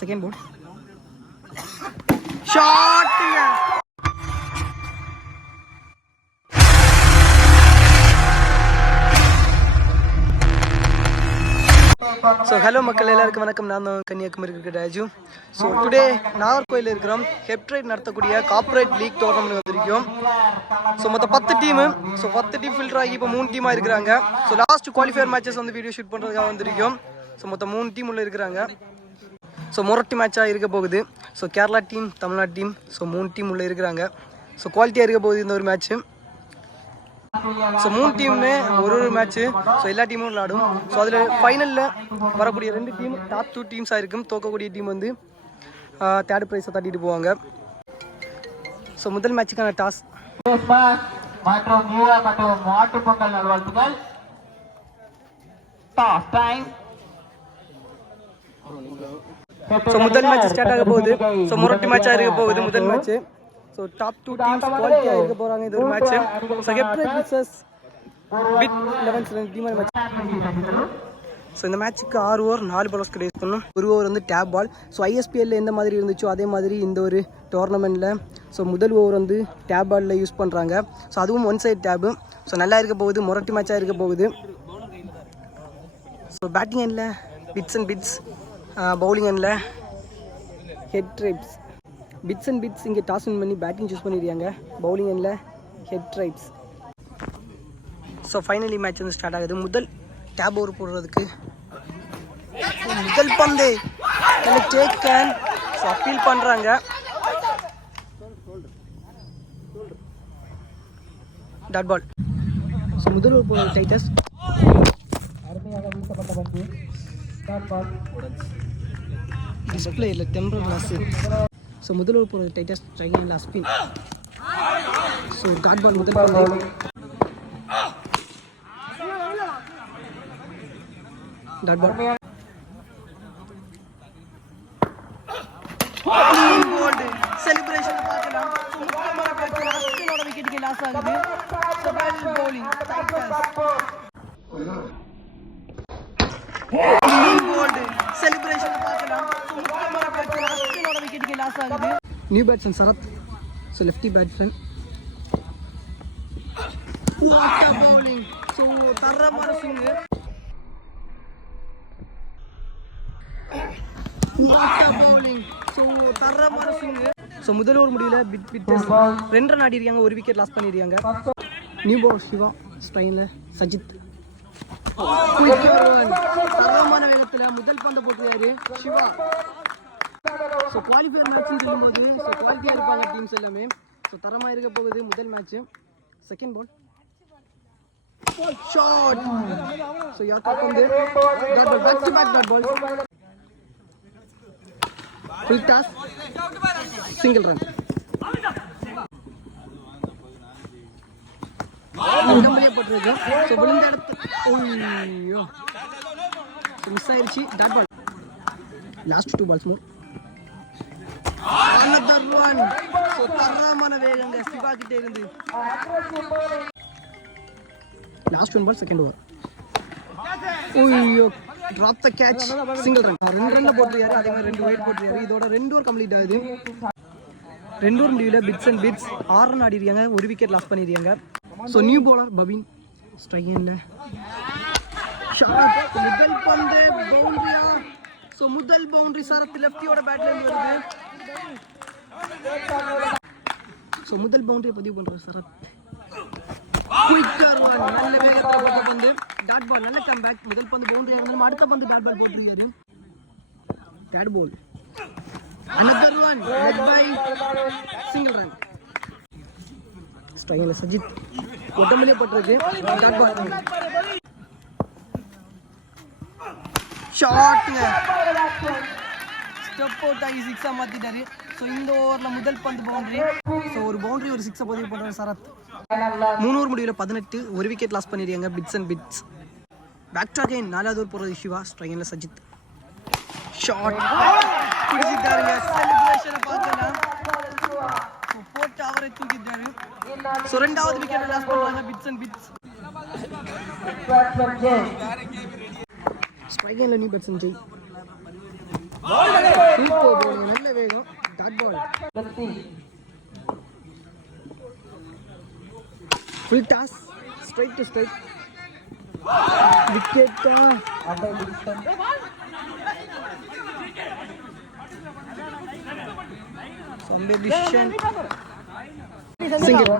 Second போர்ட் ஷாட்டுங்க. So hello மக்கள் எல்லாருக்கும் வணக்கம். நான் தான் Kanyakumari cricket Raju. So today நாகர்கோயிலில் இருக்கிறோம் ஹெப்ட்ரைட் நடத்தக்கூடிய கார்ப்பரேட் லீக் டோர்னமெண்ட் வந்திருக்கோம். ஸோ மொத்தம் 10 டீமு. ஸோ 10 டீம் ஃபில்டர் ஆகி இப்போ 3 டீமாக இருக்கிறாங்க. ஸோ லாஸ்ட் குவாலிஃபயர் மேட்சஸ் வந்து வீடியோ ஷூட் பண்ணுறதுக்காக வந்திருக்கோம். ஸோ மொத்தம் 3 டீம் உள்ள இருக்கிறாங்க. ஸோ மொரட்டி மேட்சாக இருக்க போகுது. So Kerala team, Tamil Nadu team, so 3 team உள்ள இருக்கிறாங்க. ஸோ குவாலிட்டியாக இருக்க போகுது இந்த ஒரு மேட்ச்சு. ஸோ 3 டீமுமே ஒரு மேட்ச்சு. ஸோ எல்லா டீமும் விளையாடும். ஸோ அதில் ஃபைனலில் வரக்கூடிய 2 டீம் டாப் 2 டீம்ஸாக இருக்கும். தோக்கக்கூடிய டீம் வந்து தேர்ட் ப்ரைஸை தட்டிட்டு போவாங்க. ஸோ முதல் மேட்சுக்கான டாஸ் ஸோ முதல் மேட்ச் ஸ்டார்ட் ஆக போகுது. ஸோ மொரட்டி மேட்சாக இருக்க போகுது முதல் மேட்ச்சு. ஸோ டாப் 2 டீம்ஸ் குவாலிட்டியாக இருக்க போகிறாங்க இது ஒரு மேட்ச்சு. ஸோ ஹெப்ட்ரைட் versus fit 11 team match. So இந்த மேட்ச்சுக்கு 6 ஓவர் 4 பாலர்ஸ் யூஸ் பண்ணணும். ஒரு ஓவர் வந்து டேப் பால். ஸோ ஐஎஸ்பிஎல்ல எந்த மாதிரி இருந்துச்சோ அதே மாதிரி இந்த ஒரு டோர்னமெண்ட்டில் ஸோ முதல் ஓவர் வந்து டேப் பாலில் யூஸ் பண்ணுறாங்க. ஸோ அதுவும் ஒன் சைட் டேபு. ஸோ நல்லா இருக்க போகுது, மொரட்டி மேட்சாக இருக்க போகுது. ஸோ பேட்டிங் எண்டில் பிட்ஸ் அண்ட் பிட்ஸ், பவுலிங் எண்டில் head tribes. Bits and bits இங்கே டாஸ் வின் பண்ணி பேட்டிங் சூஸ் பண்ணிடுறாங்க. பவுலிங் எண்டில் head tribes. So finally match வந்து ஸ்டார்ட் ஆகுது. முதல் டேப் ஓவர் போடுறதுக்கு முதல் பந்து டேக் கேன். ஸோ அப்பீல் பண்ணுறாங்க. Dot ball. ஸோ முதல் ஓவர் போடுற டைட்டஸ் அருமையாக வீசப்பட்ட பந்து டாட் பால். டிஸ்பிளே இல்லை டெம்பர் கிளாஸ். ஸோ முதல் ஓவர் போடுற டைட்டஸ் ஸ்ட்ரைக்கிங் இல்லை ஸ்பின். ஸோ டாட் பால் முதல் பந்து. Dot ball. செலிப்ரேஷன் பார்க்கலாம். முக்கியமான பேட்ஸ்மேன் அஸ்வினோட விக்கெட்டுக்கு லாஸ் ஆகுது. ஸோ வெல் பவுலிங் செலிப்ரேஷன் பார்க்கலாம். முக்கியமான பேட்ஸ்மேன் அஸ்வினோட விக்கெட்டுக்கு லாஸ் ஆகுது. New batsman Sarath. So lefty batsman. Bowling. So தரமான ஸ்விங்கு. பவுலிங். ஸோ தரமான ஸ்விங்கு. ஸோ முதல் ஓவர் முடிவில் பிட் 2 ரன் ஆடிருக்காங்க. 1 விக்கெட் லாஸ் பண்ணிருக்காங்க. நியூ பவுலர் சிவா ஸ்ட்ரைனில் சஜித். தரமான வேகத்தில் முதல் பந்தை போட்டுருக்காரு சிவா. ஸோ குவாலிஃபயர் மேட்ச்னு சொல்லும்போது ஸோ குவாலிட்டியாக இருப்பாங்க டீம்ஸ் எல்லாமே. ஸோ தரமாக இருக்க போகுது முதல் match. Second ball shot. So யாருக்கு வந்து dot ball, back to back dot ball. Full toss, single run. போட்டிருக்கு. ஸோ விழுந்த இடத்துல ஐயோ மிஸ் ஆயிடுச்சு. Dot ball. Last 2 balls move. தரமான வேகங்க சிவா கிட்ட இருந்து. Last 1 ball second over. ஐயோ drop the catch, single run. 2 ரன்ல போட்டுருக்காரு. அதே மாதிரி 2 வைட் போட்டுருக்காரு. இதோட 2 ஓவர் கம்ப்ளீட் ஆகுது. 2 ஓவர் முடிவில் பிட்ஸ் அண்ட் பிட்ஸ் 6 ரன் ஆடிருக்காங்க. 1 விக்கெட் லாஸ் பண்ணிருக்காங்க. ஸோ நியூ பவுலர் பபின் ஸ்ட்ரைக்கில் ஷாட். முதல் பந்து பவுண்டரியா. ஸோ முதல் பவுண்டரி சரத் லெஃப்டியோட பேட்ல இருந்து வருது. ஸோ முதல் பவுண்டரியை பதிவு பண்றாரு சரத். Quicker one. நல்ல வேகத்தில் போட்ட பந்து டாட் பால். நல்ல கம் பேக். முதல் பந்து பவுண்டரியா இருந்தாலும் அடுத்த பந்து டாட் பால் போட்டிருக்காரு. Third ball another one led by single run. ஸ்ட்ரைக்கில் சஜித் ஒட்டமலே போட்டிருக்கு. டாட் பால் ஷாட்டுங்க. ஸ்டெப் அவுட் ஆகி 6 மாற்றிட்டாரு. ஸோ இந்த ஓவரில் முதல் பந்து பவுண்டரி. ஸோ ஒரு பவுண்டரி ஒரு 6 பதிவு பண்ணுறாரு சரத். 3 ஓவர் முடிவில் 18, 1 விக்கெட் லாஸ் பண்ணிடுறாங்க bits and bits. Back to again 4வது ஓவர் போகிறது சிவா ஸ்ட்ரைக்கில் சஜித். ஷாட் பிடிச்சிட்டாருங்க. செலிப்ரேஷனை பார்க்கலாம். போட்ட அவரை தூக்கிட்டாரு. ஸோ ரெண்டாவது விக்கெட் லாஸ் பண்றாங்க பிட்ஸ் அண்ட் பிட்ஸ். ஸ்ட்ரைக் லைன்ல நீ பேட்ஸ்மேன் ஜெய் நல்ல வேகம் dot ball full toss straight to straight wicket single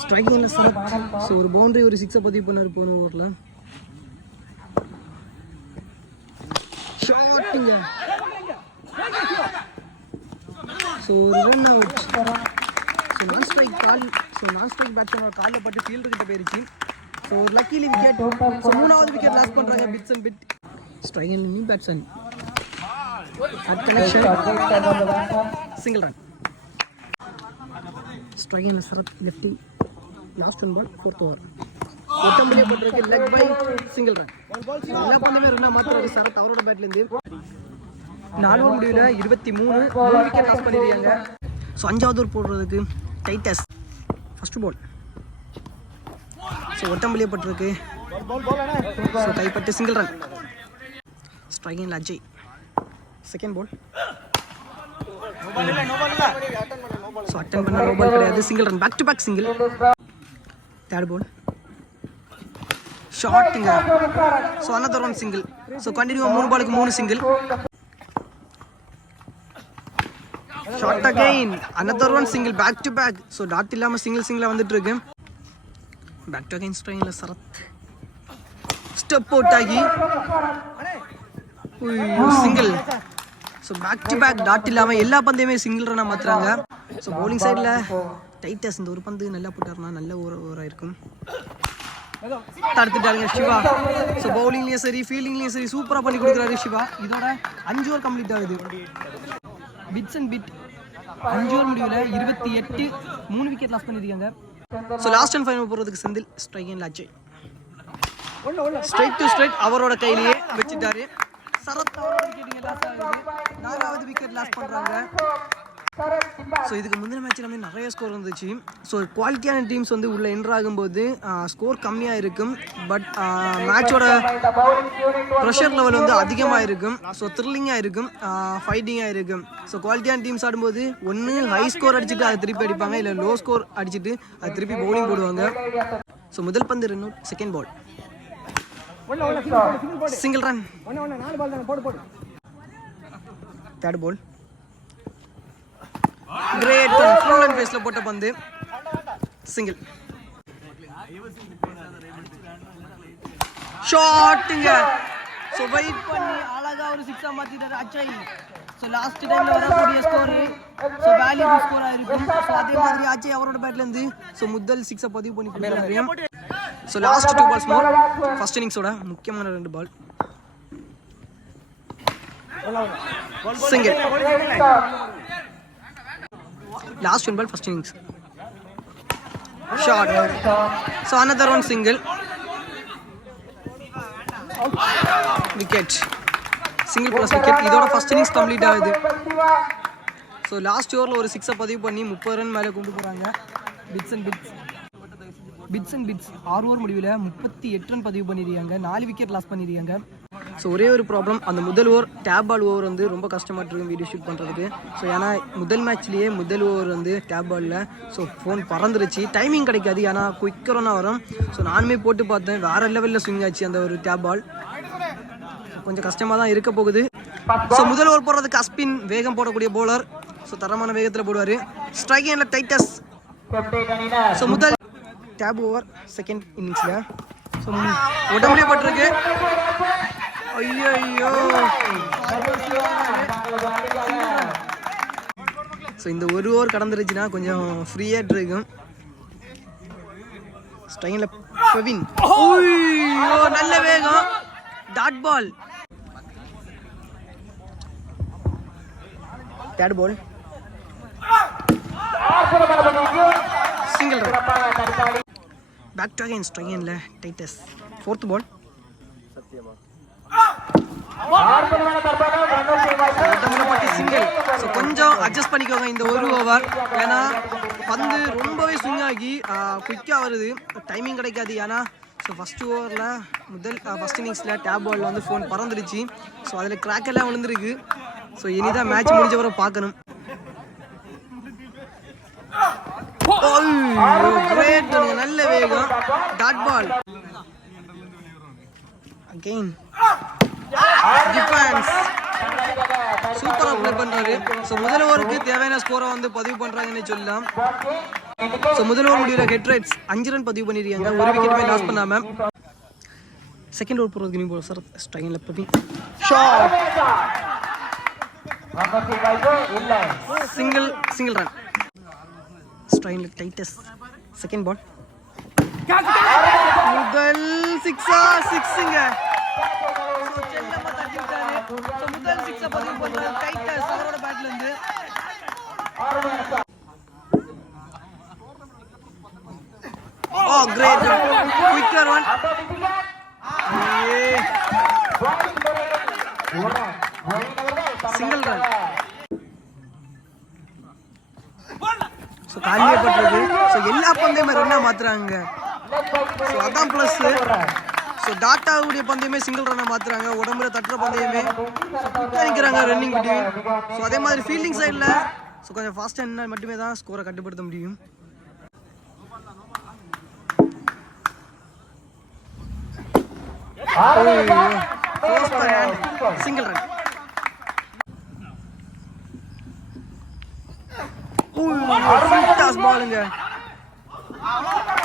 strike லைன்ல சரத். ஸோ ஒரு பவுண்டரி ஒரு சிக்ஸை பதிவு பண்ணார் போன ஓவரில். ஷாட்டுங்க. ஸோ ஒரு ரன் அவுட். ஸோ நான் ஸ்ட்ரைக் பேட்ஸ்மேனோட காலில் பட்டு ஃபீல்டர்கிட்ட போயிருச்சு. ஸோ ஒரு லக்கிலி விக்கெட். ஸோ மூணாவது விக்கெட் லாஸ் பண்ணுறாங்க fits and fit. Strike and new batsman connection single run. Strike and Sarath lefty last one ball fourth over. ஒட்டம்பலியே போட்டிருக்கு லெக் பை சிங்கிள் ரன். எல்லா பந்துமே ரன்னா மாத்திரம் சரத் அவரோட பேட்லேருந்து 4 ஓவர் முடிவில் 23 விக்கெட் லாஸ் பண்ணிருக்காங்க. ஸோ 5வது ஓவர் போடுறதுக்கு டைட்டஸ் ஃபர்ஸ்ட் பால். ஸோ ஒட்டம்பலியே போட்டிருக்கு. ஸோ கைப்பட்டு single run. Strike and Ajay second ball. So அட்டன் பண்ண நோ பால் கிடையாது single run. Back to back single. Third ball ஷாட்டுங்க. So another one single. So கண்டினியூவாக 3 பாலுக்கு 3 single. Shot again another one single back to back. So dot இல்லாமல் சிங்கிளாக வந்துட்டு இருக்கு. பேக் டு அகைன் ஸ்ட்ரைக்கில் சரத் ஸ்டெப் அவுட் ஆகி single. So back to back dot இல்லாமல் எல்லா பந்தையுமே சிங்கிள் ரன்னாக மாற்றுறாங்க. ஸோ பவுலிங் சைடில் டைட்டஸ் இந்த ஒரு பந்து நல்லா போட்டார்னா நல்ல ஓவராக இருக்கும். தடுத்துட்டாருங்க சிவா. ஸோ பவுலிங்லேயும் சரி ஃபீல்டிங்லேயும் சரி சூப்பராக பண்ணி கொடுக்குறாரு சிவா. இதோட 5 ஓவர் கம்ப்ளீட் ஆகுது. பிட்ஸ் அண்ட் பிட் 5 ஓவர் முடிவில் 28 3 விக்கெட் லாஸ் பண்ணியிருக்காங்க. ஸோ லாஸ்ட் அண்ட் ஃபைனல் போகிறதுக்கு Senthil strike and Ajay straight to straight அவரோட கையிலேயே வச்சுட்டாரு. சரத் விக்கெட் லாஸ் ஆகுது. 4வது விக்கெட் லாஸ் பண்ணுறாங்க. ஸோ இதுக்கு முந்தின மேட்ச் எல்லாமே நிறைய ஸ்கோர் இருந்துச்சு. ஸோ குவாலிட்டியான டீம்ஸ் வந்து உள்ள என்ட்ரு ஆகும்போது ஸ்கோர் கம்மியாக இருக்கும். பட் மேட்சோட ப்ரெஷர் லெவல் வந்து அதிகமாக இருக்கும். ஸோ த்ரில்லிங்காக இருக்கும், ஃபைட்டிங்காக இருக்கும். ஸோ குவாலிட்டியான டீம்ஸ் ஆடும்போது ஒன்று ஹை ஸ்கோர் அடிச்சுட்டு அதை திருப்பி அடிப்பாங்க, இல்லை லோ ஸ்கோர் அடிச்சுட்டு அதை திருப்பி பவுலிங் போடுவாங்க. ஸோ முதல் பந்து run out. Second ball single run. Third ball great full and பேஸ்ல போட்ட பந்து சிங்கிள். ஷாட்டுங்க. ஸோ வெயிட் பண்ணி அழகா ஒரு 6 மாத்திட்டாரு அஜய். ஸோ லாஸ்ட் டைம்ல வரக்கூடிய ஸ்கோர் ஸோ வேல்யூபிள் ஸ்கோரா இருக்கும். ஸோ அதே மாதிரி அஜய் அவரோட பேட்ல இருந்து ஸோ முதல் 6 பதிவு பண்ணி கொடுக்குறாரு. So last 2 balls more first இன்னிங்ஸோட முக்கியமான 2 ball single. Last 1 ball first innings. Shot. So another one single. Wicket. Single plus wicket. இதோட first innings complete ஆகுது. So last overல ஒரு 6 பதிவு பண்ணி 30 ரன் மேலே கொண்டு போறாங்க. பிட்ஸ் அண்ட் பிட்ஸ் 6 ஓவர் முடிவில் 38 ரன் பதிவு பண்ணிருக்காங்க. 4 விக்கெட் லாஸ் பண்ணிருக்காங்க. ஸோ ஒரே ஒரு ப்ராப்ளம், அந்த முதல் ஓவர் டேப் பால் ஓவர் வந்து ரொம்ப கஷ்டமாட்டு இருக்கும் வீடியோ ஷூட் பண்ணுறதுக்கு. ஸோ ஏன்னா முதல் மேட்ச்லேயே முதல் ஓவர் வந்து டேப் பாலில் ஸோ ஃபோன் பறந்துருச்சு, டைமிங் கிடைக்காது. ஏன்னா குயிக்கராக வரும். ஸோ நானுமே போட்டு பார்த்தேன், வேறு லெவலில் ஸ்விங் ஆச்சு அந்த ஒரு டேப் பால். கொஞ்சம் கஷ்டமாக தான் இருக்க போகுது. ஸோ முதல் ஓவர் போடுறதுக்கு அஸ்பின் வேகம் போடக்கூடிய போலர். ஸோ தரமான வேகத்தில் போடுவார். Strike and Titus. ஸோ முதல் டேப் ஓவர் செகண்ட் இன்னிங்ஸில் ஸோ உடம்புலேயே பட்டிருக்கு. ஐயோ ஸோ இந்த ஒரு ஓவர் கடந்துருச்சுன்னா கொஞ்சம் ஃப்ரீயாக இருக்கும். ஸ்ட்ரைனில் பெவின் நல்ல வேகம் dot ball. Third ball single run. Back to again ஸ்ட்ரைனில் Titus. Fourth ball single. So கொஞ்சம் அட்ஜஸ்ட் பண்ணிக்கோங்க இந்த ஒரு ஓவர், ஏன்னா பந்து ரொம்பவே ஸ்விங் ஆகி குயிக்காக வருது, டைமிங் கிடைக்காது. ஏன்னா ஸோ ஃபஸ்ட் ஓவரில் ஃபஸ்ட் இன்னிங்ஸில் டேப் பாலில் வந்து ஃபோன் பறந்துடுச்சு. ஸோ அதில் கிராக் எல்லாம் விழுந்துருக்கு. ஸோ இனிதான் மேட்ச் முடிஞ்ச வரை பார்க்கணும். கிரேட், நல்ல வேகம், டாட் பால் அகைன் டிஃபென்ஸ் சூப்பராக ப்ளே பண்ணுறாரு. ஸோ முதல் ஓவருக்கு தேவையான ஸ்கோரை வந்து பதிவு பண்ணுறாங்கன்னு சொல்லலாம். ஸோ முதல் ஓவர் முடிவில் ஹெட் ரைட்ஸ் 5 ரன் பதிவு பண்ணியிருக்காங்க, ஒரு விக்கெட்டுமே லாஸ் பண்ணாமல். செகண்ட் ஓவர் போகிறதுக்கு நீ போல சார் ஸ்ட்ரைனில் பற்றி ஷாட் சிங்கிள் ரன் ஸ்ட்ரைனில் டைட்டஸ். செகண்ட் பால் முதல் சிக்ஸுங்க. முதல் சிக்ஸை பதிவு பண்றாரு டைட்டஸ் அவரோட பேட்ல இருந்து. Great quicker one. Single run. So காலியே பண்றது. ஸோ எல்லா பந்தயமே ரன்னா மாத்துறாங்க. ஸோ அதான் பிளஸ். ஸோ டாட்டாவுடைய பந்தயமே சிங்கிள் ரன்னை மாத்துறாங்க, உடம்புல தட்டுற பந்தயமே நிற்கிறாங்க ரன்னிங் பிட்வீன். ஸோ அதே மாதிரி ஃபீல்டிங் சைடில் ஸோ கொஞ்சம் ஃபாஸ்ட்டாக என்ன மட்டுமே தான் ஸ்கோரை கட்டுப்படுத்த முடியும். Single run. பாலுங்க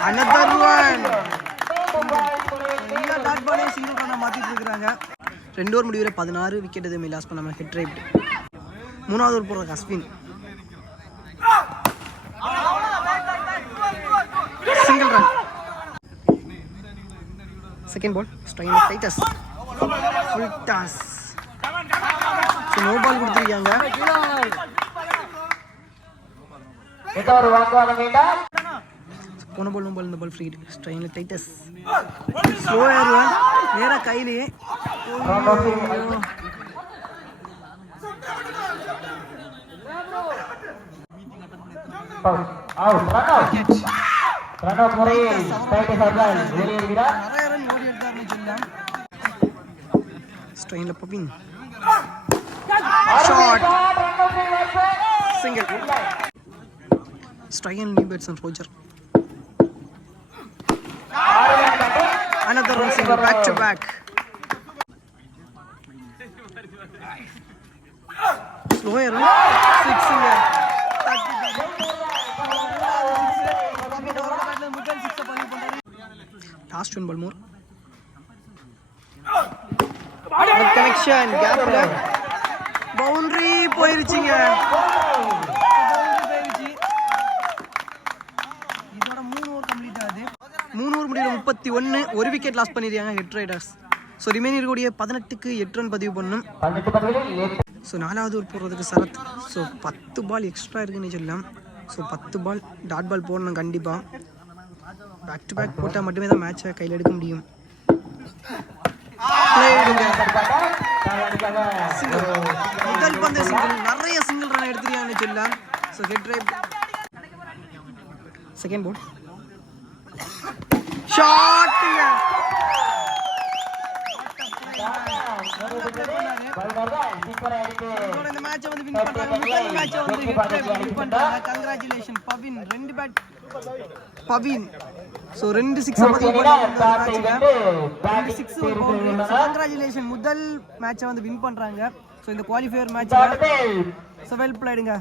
another one. எல்லா டாட் பாலையும் சிங்கிள் ரன்னா மாத்திட்டு இருக்காங்க. 2 ஓவர் முடிவில் 16 விக்கெட் எதுவுமே லாஸ் பண்ணாம ஹெட் ரைட். மூணாவது ஓவர் போடுற Ashwin single run. Second ball strike Titus full toss. So no ball கொடுத்துருக்காங்க. போன பால் நோ பால், இந்த பால் ஃப்ரீ. ஸ்ட்ரைனில் டைட்டஸ் ஸ்லோயர் ஒன் நேராக கையிலேயே. நிறைய ரன் ஓடி எடுத்தாருன்னு சொல்லலாம். ஸ்ட்ரைனில் Babin shot single. Strike and new batsman Roger. Another run single back to back. Slower run. Six single. Last one ball more. Connection gap la boundary போயிருச்சுங்க. மூணு over முடிவில் 31, ஒரு விக்கெட் லாஸ் பண்ணிருக்காங்க ஹெட் ரைடர்ஸ். ஸோ ரிமைனிங் கூடிய 18க்கு 8 run பதிவு பண்ணும். So 4வது over போடுறதுக்கு Sarath. So 10 பால் extra இருக்குன்னு சொல்லலாம். ஸோ 10 பால் டாட் பால் போடணும் கண்டிப்பாக. பேக் டு பேக் போட்டால் மட்டுமே தான் மேட்சை கையில் எடுக்க முடியும். முதல் பந்து சிங்கிள், நிறைய சிங்கிள் ரன் எடுத்துருக்காங்கன்னு சொல்லலாம். So head right. Second ball shot. இந்த மேட்சை வந்து வின் பண்றாங்க. முதல் மேட்சை வந்து வின் பண்றாங்க. Congratulation Bhavin. 2 bad Bhavin. So 2 six பதிவு பண்ணிருக்காங்க. 2 சிக்ஸ் ஒரு பவுண்டரி. கங்க்ராச்சுலேஷன், முதல் மேட்சை வந்து வின் பண்றாங்க. ஸோ இந்த குவாலிஃபயர் மேட்ச்ல ஸோ வெல் பிளேடுங்க.